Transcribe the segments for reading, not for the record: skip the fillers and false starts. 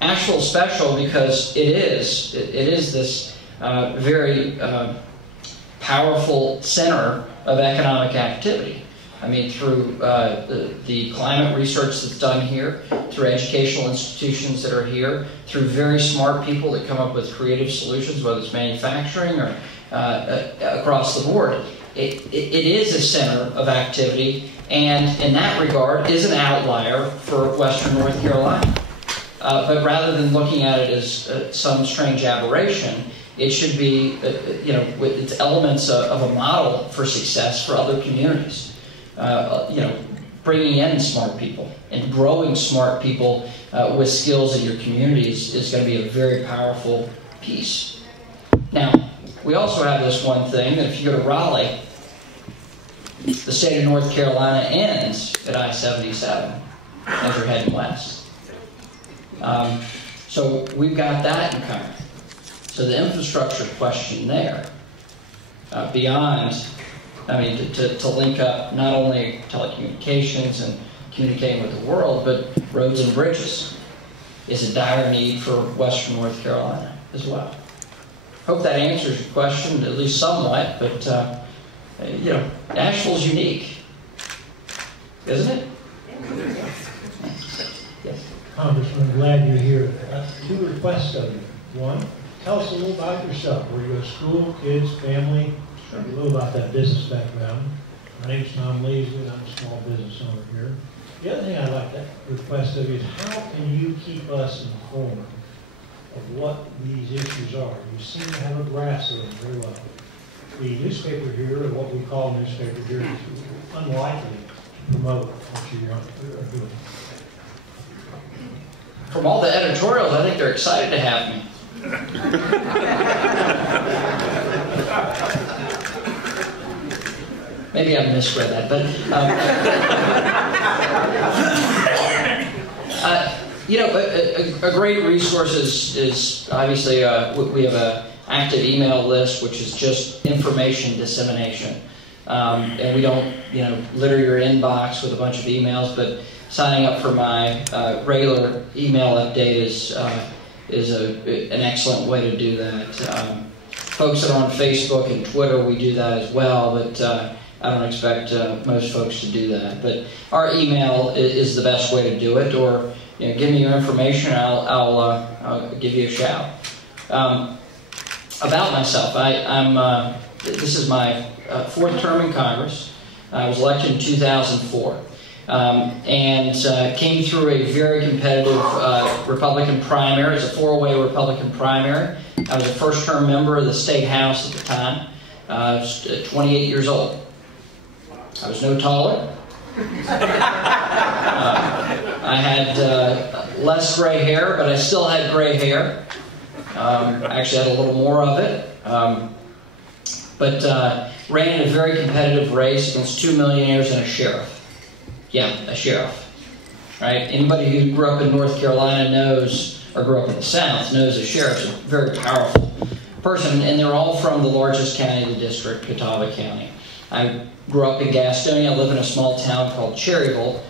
Asheville's special because it is this very powerful center of economic activity. I mean, through the climate research that's done here, through educational institutions that are here, through very smart people that come up with creative solutions, whether it's manufacturing or across the board. It is a center of activity, and in that regard is an outlier for Western North Carolina. But rather than looking at it as some strange aberration, it should be, with its elements of a model for success for other communities. Bringing in smart people and growing smart people with skills in your communities is going to be a very powerful piece. Now, we also have this one thing that if you go to Raleigh, the state of North Carolina ends at I-77 as you're heading west. So we've got that in common. So the infrastructure question there, beyond, to link up not only telecommunications and communicating with the world, but roads and bridges is a dire need for Western North Carolina as well. Hope that answers your question, at least somewhat, but Asheville's unique, isn't it? Yes. Congressman, glad you're here. Two requests of you. One, tell us a little about yourself. Where you go to school, kids, family, a little about that business background. My name's Tom Leasley. I'm a small business owner here. The other thing I'd like to request of you is how can you keep us informed of what these issues are? You seem to have a grasp of them very well. The newspaper here, or what we call newspaper here, is unlikely to promote what you are doing. From all the editorials, I think they're excited to have me. Maybe I misread that, but a great resource is obviously we have an active email list, which is just information dissemination, and we don't litter your inbox with a bunch of emails, but signing up for my regular email update is an excellent way to do that. Folks that are on Facebook and Twitter, we do that as well, but I don't expect most folks to do that. But our email is the best way to do it, or give me your information, I'll give you a shout. About myself, this is my fourth term in Congress. I was elected in 2004. And came through a very competitive Republican primary. It's a four-way Republican primary. I was a first-term member of the State House at the time. I was 28 years old. I was no taller. I had less gray hair, but I still had gray hair. Actually had a little more of it. But ran in a very competitive race against 2 millionaires and a sheriff. Yeah, a sheriff, right? Anybody who grew up in North Carolina knows, or grew up in the South, knows a sheriff's a very powerful person, and they're all from the largest county of the district, Catawba County. I grew up in Gastonia. I live in a small town called Cherryville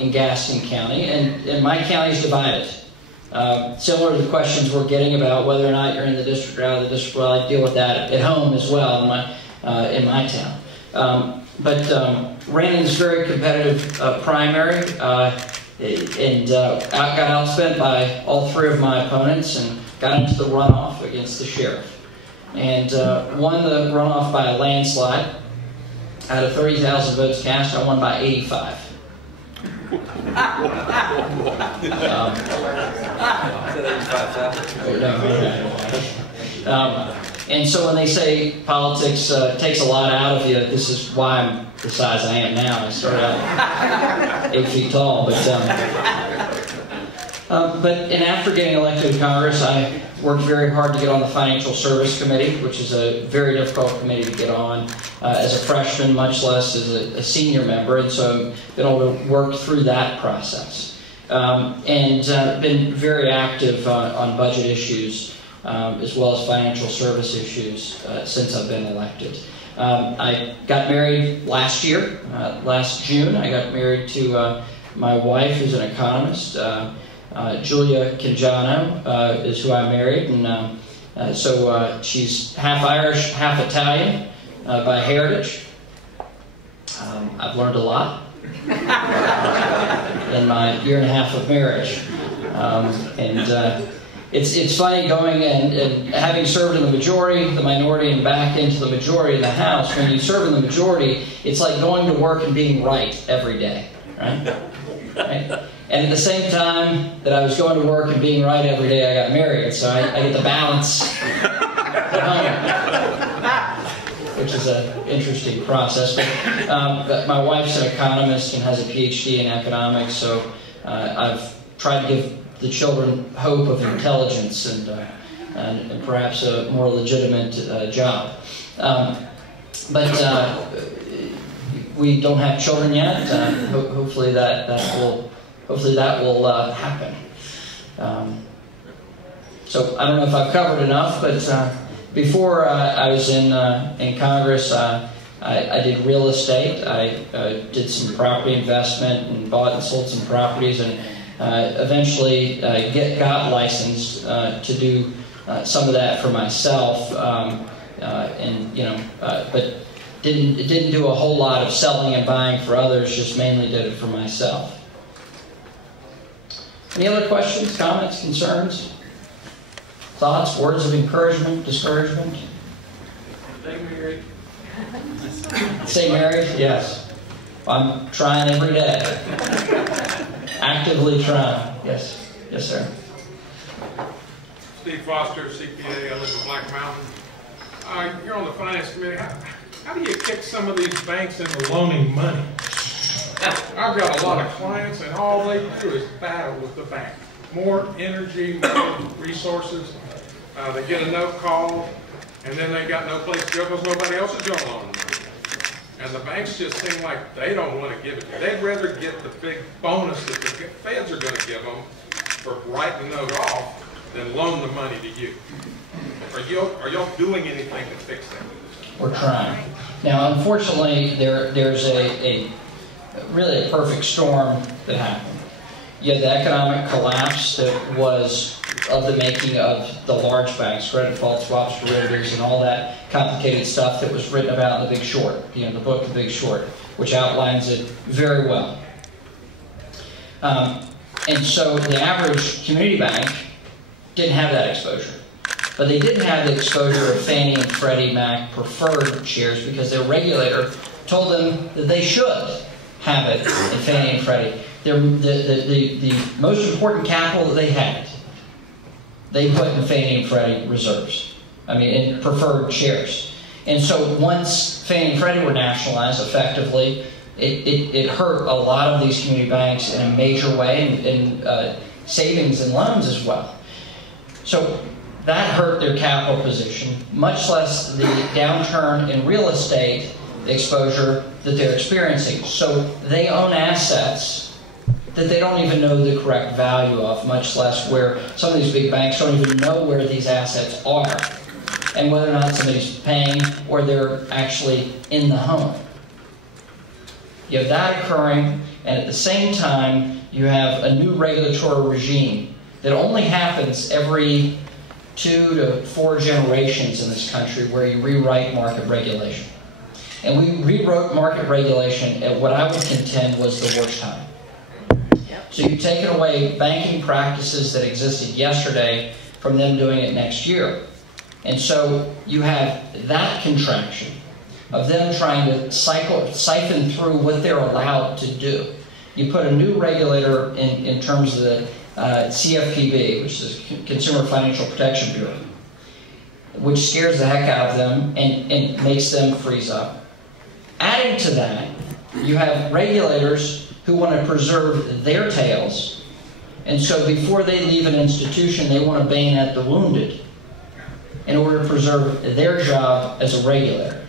in Gaston County, and my county's divided. Similar to the questions we're getting about whether or not you're in the district or out of the district, well, I deal with that at home as well in my town. But ran in this very competitive primary and got outspent by all three of my opponents and got into the runoff against the sheriff. And won the runoff by a landslide. Out of 30,000 votes cast, I won by 85. And so when they say politics takes a lot out of you, this is why I'm the size I am now. I started out 8 feet tall, but after getting elected to Congress, I worked very hard to get on the Financial Service Committee, which is a very difficult committee to get on as a freshman, much less as a senior member, and so I've been able to work through that process. And been very active on budget issues, as well as financial service issues since I've been elected. I got married last year, last June. I got married to my wife, who's an economist. Julia Kingiano is who I married, and so she's half Irish, half Italian by heritage. I've learned a lot in my year and a half of marriage. It's funny going and having served in the majority, the minority, and back into the majority of the House. When you serve in the majority, it's like going to work and being right every day, right? And at the same time that I was going to work and being right every day, I got married. So I get the balance at home, which is an interesting process. But my wife's an economist and has a PhD in economics, so I've tried to give the children hope of intelligence and perhaps a more legitimate job. But we don't have children yet. Hopefully that will happen. So I don't know if I've covered enough, but before I was in Congress, I did real estate. I did some property investment and bought and sold some properties, and eventually got licensed to do some of that for myself, but didn't do a whole lot of selling and buying for others. Just mainly did it for myself. Any other questions, comments, concerns, thoughts, words of encouragement, discouragement? Stay married. Stay married? Yes. I'm trying every day. Actively trying. Yes. Yes, sir. Steve Foster, CPA. I live in Black Mountain. You're on the finance committee. How do you kick some of these banks into loaning money? I've got a lot of clients, and all they do is battle with the bank. More energy, more resources. They get a note call, and then they got no place to go because nobody else is going to loan them. And the banks just seem like they don't want to give it. They'd rather get the big bonus that the feds are going to give them for writing the note off than loan the money to you. Are y'all doing anything to fix that? We're trying. Now, unfortunately, there's really a perfect storm that happened. You had the economic collapse that was of the making of the large banks, credit default swaps, derivatives, and all that complicated stuff that was written about in The Big Short, the book The Big Short, which outlines it very well. And so the average community bank didn't have that exposure. But they didn't have the exposure of Fannie and Freddie Mac preferred shares because their regulator told them that they should have it in Fannie and Freddie. The most important capital that they had, they put in Fannie and Freddie reserves. In preferred shares. And so once Fannie and Freddie were nationalized effectively, it hurt a lot of these community banks in a major way, in savings and loans as well. So that hurt their capital position, much less the downturn in real estate exposure that they're experiencing. So they own assets that they don't even know the correct value of, much less where some of these big banks don't even know where these assets are and whether or not somebody's paying or they're actually in the home. You have that occurring, and at the same time, you have a new regulatory regime that only happens every 2 to 4 generations in this country, where you rewrite market regulation. And we rewrote market regulation at what I would contend was the worst time. So you've taken away banking practices that existed yesterday from them doing it next year. And so you have that contraction of them trying to siphon through what they're allowed to do. You put a new regulator in terms of the CFPB, which is Consumer Financial Protection Bureau, which scares the heck out of them and makes them freeze up. Adding to that, you have regulators who want to preserve their tails, and so before they leave an institution, they want to bayonet the wounded in order to preserve their job as a regulator.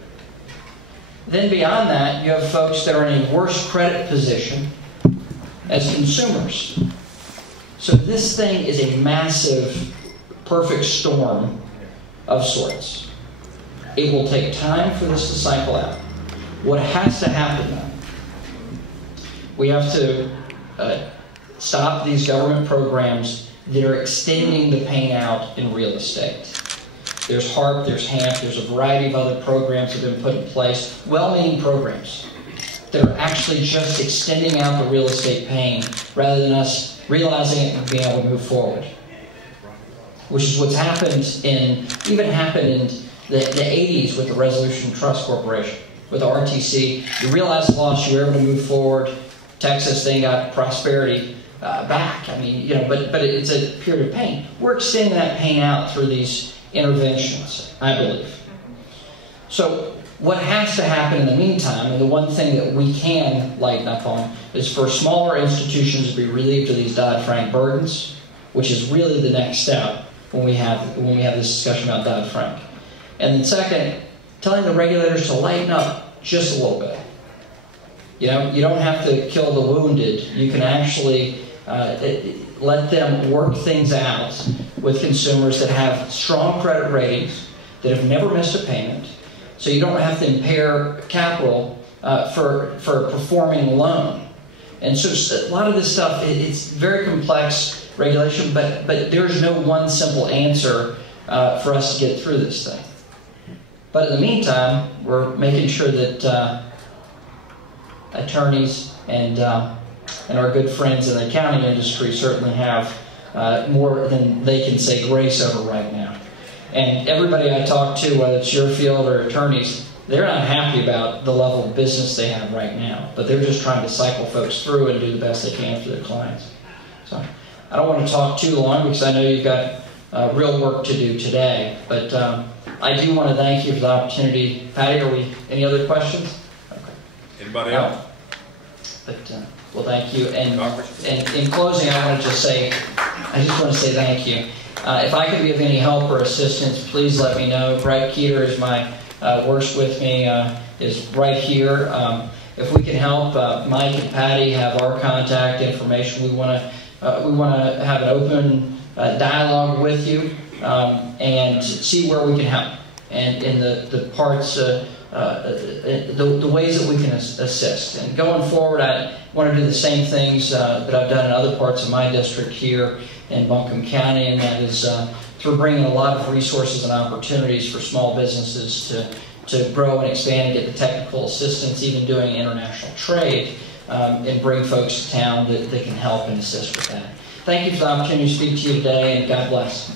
Then beyond that, you have folks that are in a worse credit position as consumers. So this thing is a massive, perfect storm of sorts. It will take time for this to cycle out. What has to happen, though, we have to stop these government programs that are extending the pain out in real estate. There's HARP, there's HAMP, there's a variety of other programs that have been put in place, well-meaning programs that are actually just extending out the real estate pain rather than us realizing it and being able to move forward. Which is what's happened even happened in the 80s with the Resolution Trust Corporation, with the RTC. You realize the loss, you were able to move forward. Texas then got prosperity back. I mean, but it's a period of pain. We're extending that pain out through these interventions, I believe. So what has to happen in the meantime, and the one thing that we can lighten up on, is for smaller institutions to be relieved of these Dodd-Frank burdens, which is really the next step when we have this discussion about Dodd-Frank. And then second, telling the regulators to lighten up just a little bit. You don't have to kill the wounded. You can actually let them work things out with consumers that have strong credit ratings, that have never missed a payment, so you don't have to impair capital for a performing loan. And so a lot of this stuff, it's very complex regulation, but there's no one simple answer for us to get through this thing. But in the meantime, we're making sure that attorneys and our good friends in the accounting industry certainly have more than they can say grace over right now. And everybody I talk to, whether it's your field or attorneys, they're not happy about the level of business they have right now, but they're just trying to cycle folks through and do the best they can for their clients. So I don't want to talk too long because I know you've got real work to do today, but I do want to thank you for the opportunity. Patty, any other questions? Okay. Anybody else? But well, thank you. And in closing, I just want to say thank you. If I could be of any help or assistance, please let me know. Brett Keeter is works with me, is right here. If we can help, Mike and Patty have our contact information. We want to have an open dialogue with you and see where we can help and in the parts, the ways that we can assist. And going forward, I want to do the same things that I've done in other parts of my district here in Buncombe County, and that is through bringing a lot of resources and opportunities for small businesses to grow and expand and get the technical assistance, even doing international trade, and bring folks to town that can help and assist with that. Thank you for the opportunity to speak to you today, and God bless.